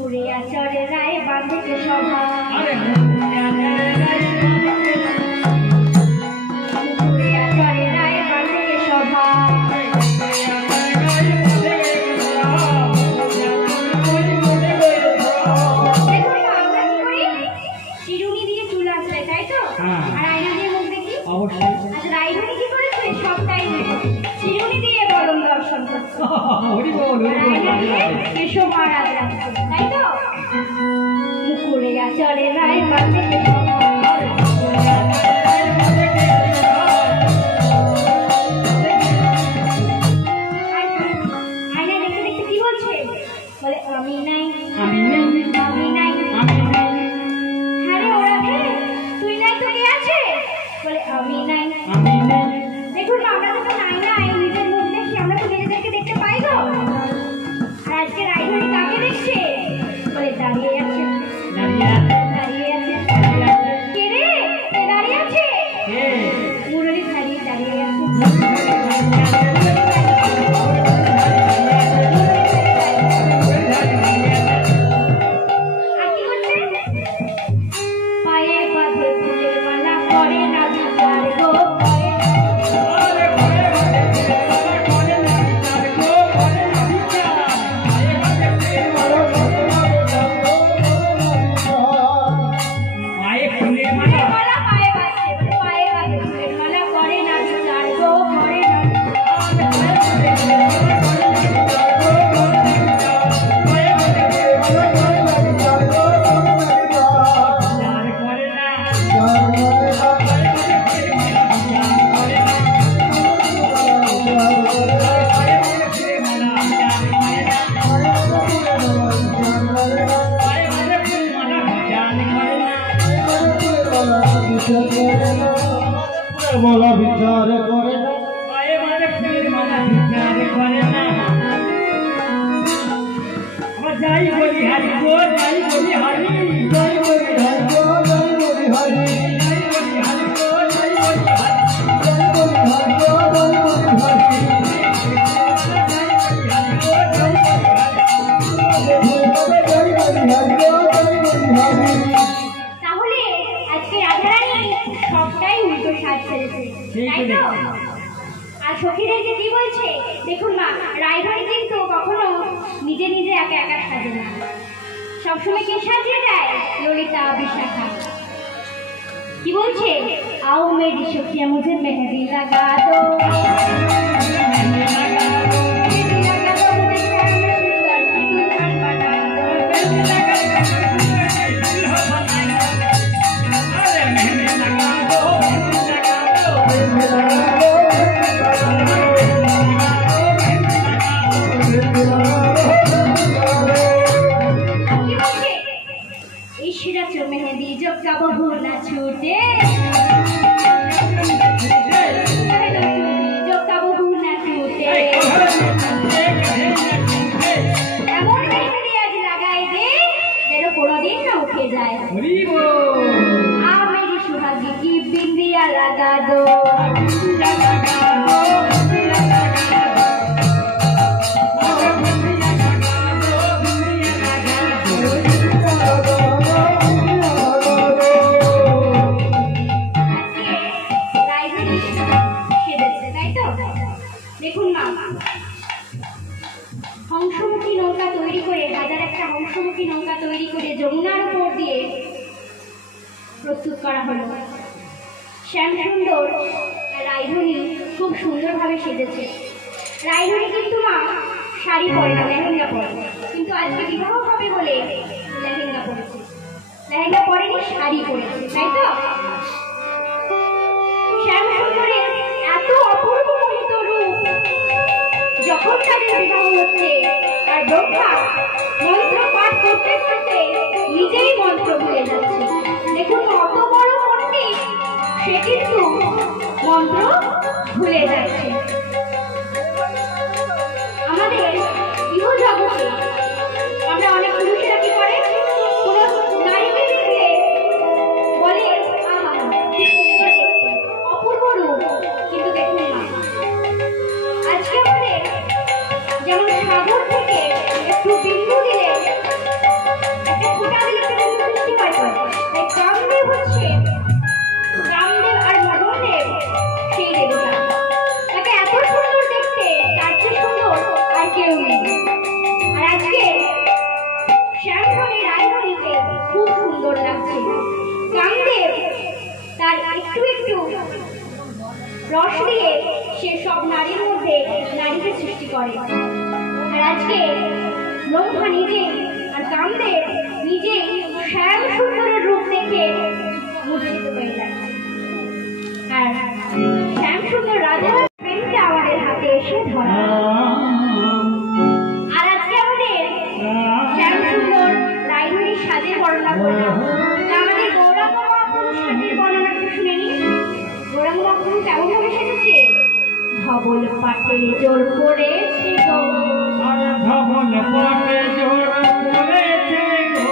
মুকুরে আচরে রায় বাঁধে সভা মুকুরে আচরে রায় বাঁধে সভা চিরুনি দিয়ে চুল আসলে তাই তো আর আয়না দিয়ে মুখ দেখি অবশ্যই আজ রাইধুনি কি করেছে সবটাই চিরুনি দিয়ে বরং দর্শন করছে হরি বল কেশব মহারাজ তাই তো মুকুরে আচরে রায় বাঁধে আয়না দেখতে দেখতে কি বলছে বলে আমি নাই আমি নাই আমি নাই আমি নাই আরে ওরা কে তুই নাই তো কে আছে বলে আমি নাই আমি নাই দেখুন আমরা তো নাই নাই নিজের মুখ দেখি আমরা তো নিজেদেরকে দেখতে পাই গো আর আজকে রাইধুনি কাকে দেখছে বলে দাঁড়িয়ে আছে দাঁড়িয়ে আছে দাঁড়িয়ে আছে কে রে কে দাঁড়িয়ে আছে কে মুরলি দাঁড়িয়ে দাঁড়িয়ে আছে বলা বিচার করে না পায়ে মানে ফির মানা বিচার করে না আমরা যাই বলি হারি গো যাই বলি হারি জয় বলি হরি জয় বলি হরি যাই বলি হারি গো যাই বলি হারি জয় বলি হরি জয় বলি হরি তাহলে আজকে রাধারানী সবটাই উল্টো সাজ ফেলেছে তাই তো আর সখীদেরকে কি বলছে দেখুন মা রাইধুনি কিন্তু কখনো নিজে নিজে একা একা সাজে না সবসময় কে সাজিয়ে দেয় ললিতা বিশাখা কি বলছে आओ मेरी सखिया मुझे मेहंदी लगा दो मेहंदी लगा दो मुझे श्याम सुंदर की दुल्हन बना दो मेहंदी लगा अरे मेहंदी लगा दो मेहंदी लगा दो मेहंदी जो कब भूलना छूटे जो कब भूलना छूटे এমন মেহেন্দি আজ লাগাই দে যেন কোনোদিন না উঠে যায় आ मेरी सुहागी की बिंदिया लगा दो দেখুন মা হংসমুখী নৌকা তৈরি করে হাজার একটা হংসমুখী নৌকা তৈরি করে যমুনার উপর দিয়ে প্রস্তুত করা হলো শ্যাম সুন্দর রাইধুনি খুব সুন্দরভাবে সেজেছে রাইধুনি কিন্তু মা শাড়ি পরে না লেহেঙ্গা পরে কিন্তু আজকে বিবাহ হবে বলে লেহেঙ্গা পরেছে লেহেঙ্গা পরেনি শাড়ি পরেছে তাই তো শ্যাম সুন্দরের এত অপূর্ব মোহিত রূপ যখন তাদের বিবাহ হচ্ছে আর ব্রহ্মা মন্ত্র পাঠ করতে করতে নিজেই মন্ত্র ভুলে যাচ্ছে দেখুন কত বড় পণ্ডিত সে কিন্তু মন্ত্র ভুলে যাচ্ছে আমাদের ইহ জগতে আমরা অনেক পুরুষেরা কি করে কোনো নারীকে দেখলে বলে আহা অপূর্ব রূপ কিন্তু দেখুন না আজকে আমাদের যেমন সাগর থেকে একটু বিন্দু দিলে একটু একটু রস দিয়ে সে সব নারীর মধ্যে নারীকে সৃষ্টি করে। আর আজকে ব্রহ্মা নিজে আর কামদেব নিজে শ্যাম সুন্দরের রূপ দেখে মূর্ছিত হয়ে যায়। আর শ্যাম সুন্দর রাজা প্রেমটা আমাদের হাতে এসে ধরা। আর আজকে আমাদের শ্যাম সুন্দর রায়ধনীর সাজের বর্ণনা করলাম। আমাদের গৌরাঙ্গ মহাপ্রভুর সাজের বর্ণনা একটু শুনে নি। গৌরাঙ্গ মহাপ্রভু কেমন ভাবে সেজেছে? ধবল পাটে জোর করেছে গো, ধবল পাটে জোর করেছে গো,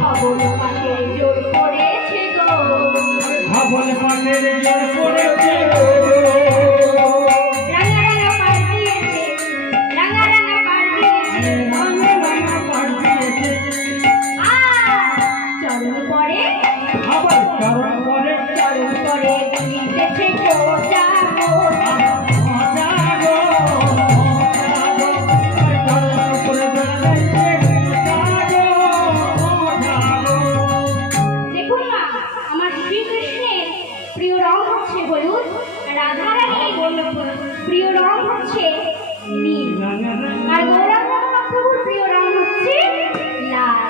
ধবল পাটে জোর করেছে গো, ধবল পাটে জোর করেছে গো, রাঙা রাঙা পাড় দিয়েছে, রাঙা রাঙা পাড় দিয়েছে, রাঙা রাঙা পাড় দিয়েছে, চরণ পরে আবার চরণ পরে চরণ পরে দিতেছে সোজা গো, জাগো জাগো চরণ পরে বেড়াইছে জাগো জাগো। দেখুন না, আমার শ্রীকৃষ্ণের প্রিয় রং হচ্ছে হলুদ, রাধারানীর প্রিয় রং হচ্ছে নীল, আর গৌরাঙ্গ মহাপ্রভুর প্রিয় রং হচ্ছে লাল।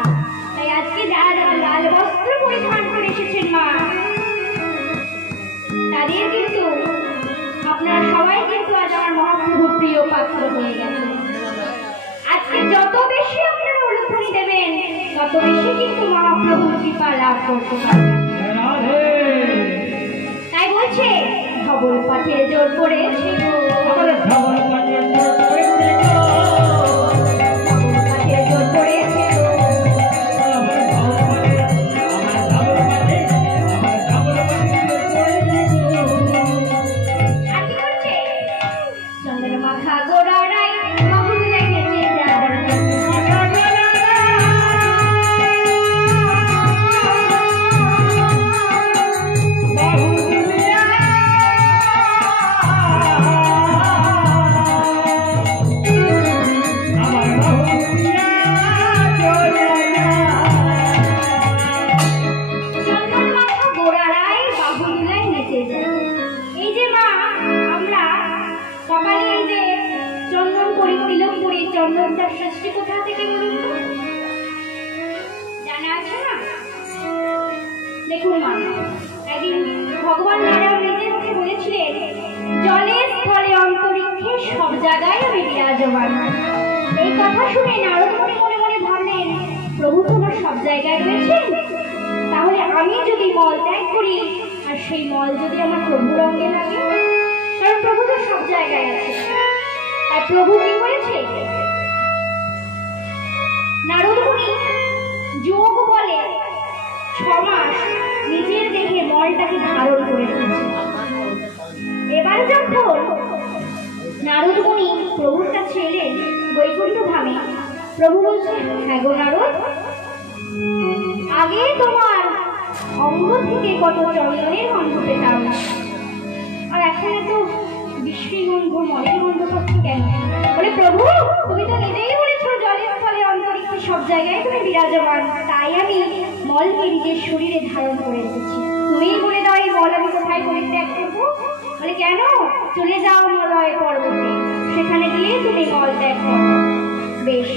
তাই আজকে যারা যারা লাল বস্ত্র পরিধান করে এসেছেন মা, তাদের কিন্তু আপনারা সবাই কিন্তু আজ আমার মহাপ্রভুর প্রিয় পাত্র হয়ে গেছে। আজকে যত বেশি আপনারা উলুধ্বনি দেবেন তত বেশি কিন্তু মহাপ্রভুর কৃপা লাভ করতে পারবেন। রাধে তাই বলছে ধবল পাঠে জোর করেছে গো, আবার ধবল পাটে জোর করেছে গো, ধবল পাঠে জোর করেছে গো, আবার ধবল পাটে আবার ধবল পাটে আবার ধবল পাটে জোর করেছে গো। আর কি করছে? চন্দন মাখা গোড়ারাই বাহুল লেগেছে যার, চন্দন মাখা গোড়ারাই বাহুলায় নেচে যায়। এই যে মা আমরা কপালে এই যে চন্দন করি, তিলক করি, চন্দনটার সৃষ্টি কোথা থেকে বলুন তো? জানা আছে না? দেখুন মা, একদিন ভগবান নারায়ণ নিজের মুখে বলেছিলেন, জলে স্থলে অন্তরিক্ষে সব জায়গায় আমি বিরাজমান। এই কথা শুনে নারদ মুনি মনে মনে ভাবলেন, প্রভু তোমার সব জায়গায় রয়েছেন, তাহলে আমি যদি মল ত্যাগ করি আর সেই মল যদি আমার প্রভুর অঙ্গে লাগে, কারণ প্রভু তো সব জায়গায় আছে। আর প্রভু কি করেছে? নারদ মুনি যোগ বলে 6 মাস নিজের দেহে মলটাকে ধারণ করে রেখেছে। এবার যখন নারদ মুনি প্রভুর কাছে এলেন বৈকুণ্ঠ ধামে, প্রভু বলছে, হ্যাঁ গো নারদ, আগে তোমার অঙ্গ থেকে কত চন্দনের গন্ধ পেতাম, আর এখন এত বিশ্রী গন্ধ, মনের গন্ধ পাচ্ছি কেন? বলে, প্রভু তুমি তো নিজেই বলেছো জলে স্থলে অন্তরিক্ষে সব জায়গায় তুমি বিরাজমান, তাই আমি মলকে নিজের শরীরে ধারণ করে রেখেছি। তুমিই বলে দাও এই মল আমি কোথায় পরিত্যাগ করবো? বলে, কেন? চলে যাও মলয় পর্বতে, সেখানে গিয়ে তুমি মল ত্যাগ করো। বেশ,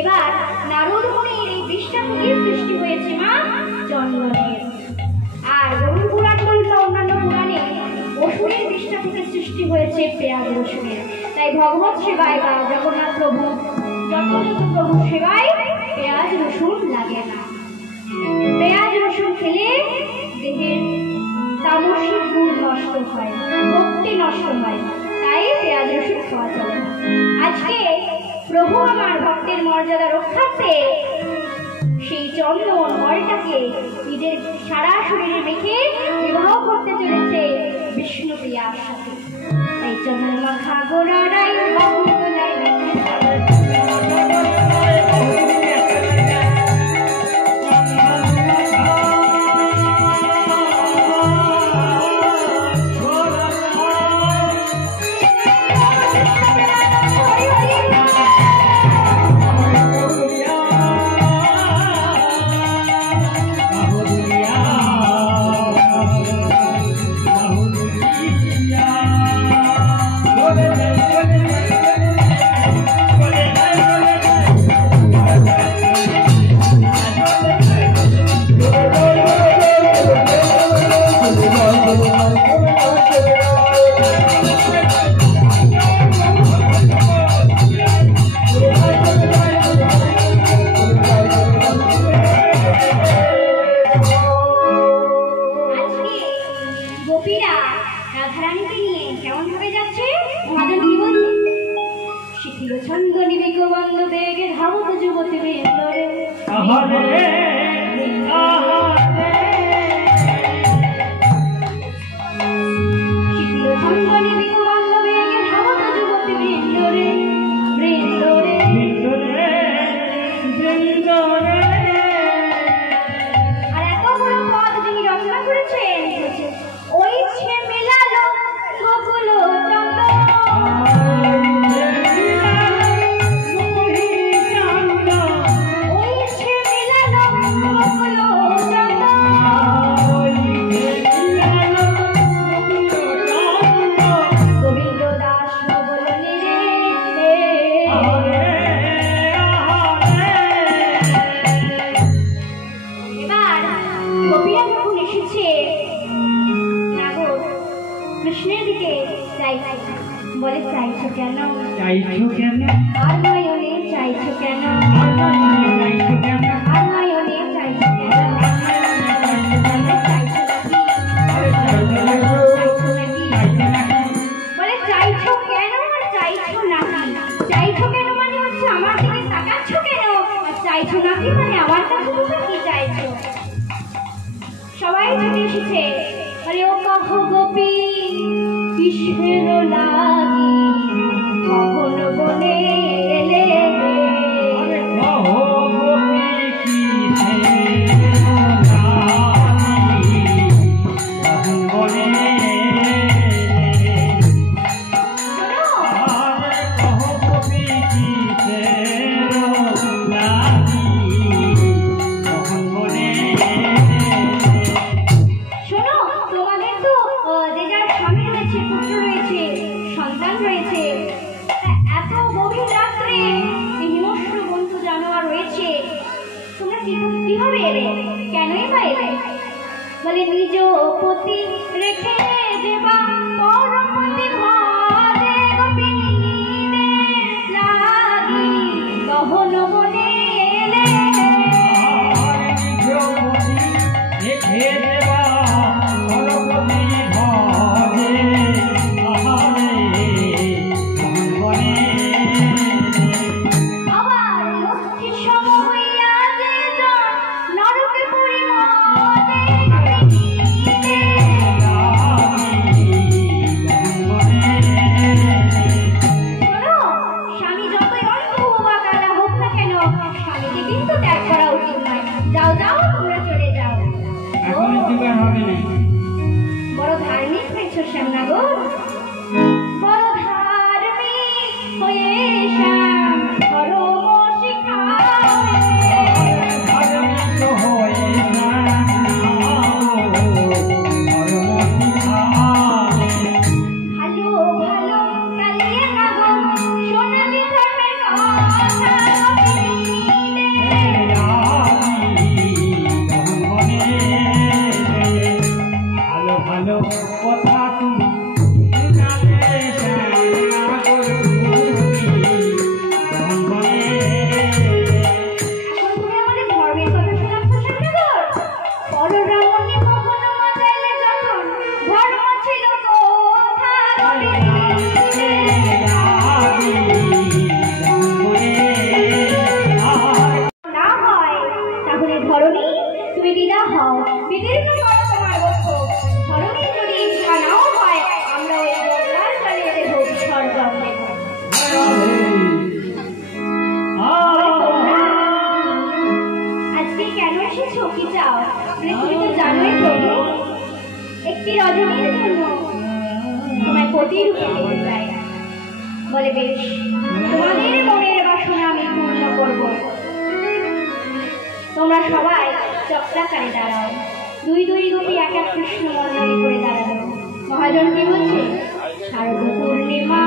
এবার নারদ মুনির এই বিষটা থেকে সৃষ্টি হয়েছে মা চন্দনের। আর গরুড় পুরাণ বললো অন্যান্য পুরাণে অসুরের বিষটা থেকে সৃষ্টি হয়েছে পেঁয়াজ রসুনের। তাই ভগবত সেবায় বা জগন্নাথ প্রভু যত প্রভু সেবায় পেঁয়াজ রসুন লাগে না। পেঁয়াজ রসুন খেলে দেহের তামসিক গুণ নষ্ট হয়, ভক্তি নষ্ট হয়, তাই পেঁয়াজ রসুন খাওয়া চলে না। আজকে প্রভু আমার ভক্তের মর্যাদা রক্ষার্থে সেই চন্দন মলটাকে নিজের সারা শরীরে মেখে বিবাহ করতে চলেছে বিষ্ণুপ্রিয়ার সাথে। তাই চন্দন মাখা গোড়ারাই বাহুলায় ধাবো তো যুবতী বৃন্দরে আহারে আহারে শিখিল সঙ্গনি বিকুমাঙ্গ বেগে ধাবো তো যুবতী বৃন্দরে বৃন্দরে ভিতরে ভিতরে আর এত বড় পদ যিনি রচনা করেছেন ওই ছে মেলালো গোকুল চন্দ্র ওই ছে মেলালো গোকুল চন্দ্র গোবিন্দ দাস বলনি রে এবার গোপীরা যখন এসেছে নাগর কৃষ্ণের দিকে চাইছে বলে চাইছো কেন চাইছো কেন আর নয়নে চাইছো কেন চাইছো কেন আর নয়নে চাইছো কেন বলে চাইছো কেন আর চাইছো নাকি চাইছো কেন মানে হচ্ছে আমার দিকে তাকাচ্ছ কেন আর চাইছো নাকি মানে আমার কাছে তুমি কি চাইছো সবাই ছুটে এসেছে বলে ও কহ গোপী কিসের লাগি কখন বনে এলে শোনো তোমাদের তো যে যার স্বামী রয়েছে পুত্র রয়েছে সন্তান রয়েছে এত গভীর রাত্রে এই হিংস্র বন্ধু জানোয়ার রয়েছে তোমরা কিভাবে এলে কেনই বা এলে বলে নিজ পতি রেখে দেবা পরপতি ঘরে গোপিনীদের লাগি গহন বনে এলে আবার লক্ষ্মী সম হইয়া যে জন নরকে পুরি মনে গোপিনীদের শোনো, স্বামী যতই অল্প বা কালা হোক না কেন স্বামীকে কিন্তু ত্যাগ করা উচিত নয় যাও যাও তোমরা চলে যাও এখন জোগাড় হবে না বড় ধার্মিক হয়েছ শ্যামনগর বড় ধার্মিক হয়ে শ্যাম ধর্ম শিখায় ভালো ভালো কালিয়ে কাগজ সোনালি ধর্মের কথা গোপিনীদের ভালো ভালো কথা তুমি শুনালে এখন তুমি আমাদের ধর্মের কথা শোনাচ্ছ শ্যামনগর পররামণি মোহন মাতাইলে যখন ধর্ম ছিল কোথা গোপিনীদের না হয় তাহলে ধরণী তুমি বিদা হও বিদীর্ণ করো তোমার বক্ষ ধরণী যদি ইচ্ছা নাও হয় আমরা ওই গঙ্গার জলে দেব বিসর্জন দেব আজকে কেন এসেছো কি চাও তুমি তো জানোই প্রভু একটি রজনীর জন্য তোমায় পতি রূপে পেতে চাই বলে বেশ তোমাদের মনের বাসনা আমি পূর্ণ করব তোমরা সবাই চক্রাকারে দাঁড়াও দুই দুই গোপী এক এক কৃষ্ণ মন্দিরে করে দাঁড়ালো মহাজন কি বলছে শারদ পূর্ণিমা